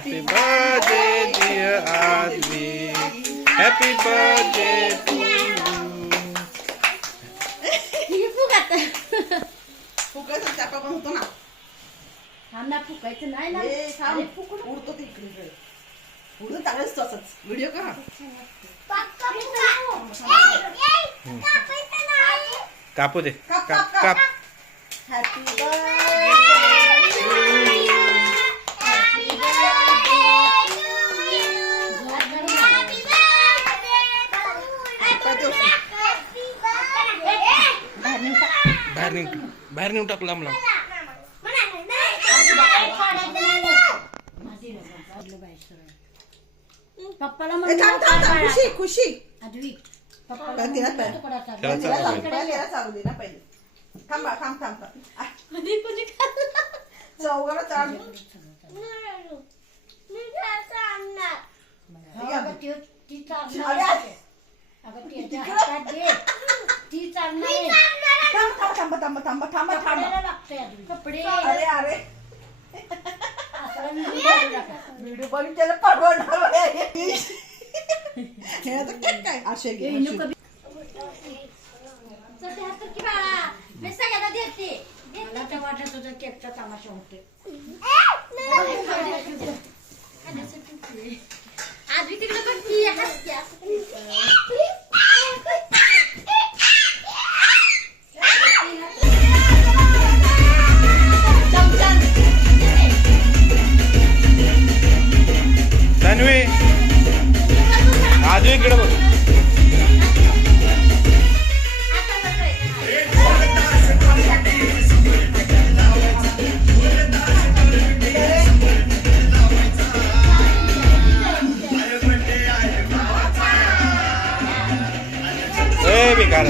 Happy birthday, dear Advi. Happy birthday to you. फुकायचं चापा पण होतो ना. थांब ना, फुकायचं नाही ना. ए, थांब. उडतो ते इकडे. उडतो चांगलंच तो असंच. व्हिडिओ का? कापू दे. काप, काप काप, काप. Happy birthday. बाहेर नेऊन टाक लांब लांब. पप्पाला खुशी खुशी आदवी त्याला चालू दे ना पहिले. थांबा थांब थांब चौघाला चालू. थांबा थांबा थांबा थांबा थांबा. कपडे अरे अरे व्हिडिओ बघून त्याला परवडणार हे आता काय असे घे वाटत तुझा केकचा तमाशा होते. आधी तिकडे पण ती हसत्या. तन्वी आजू इकडे बघ. ए बेकार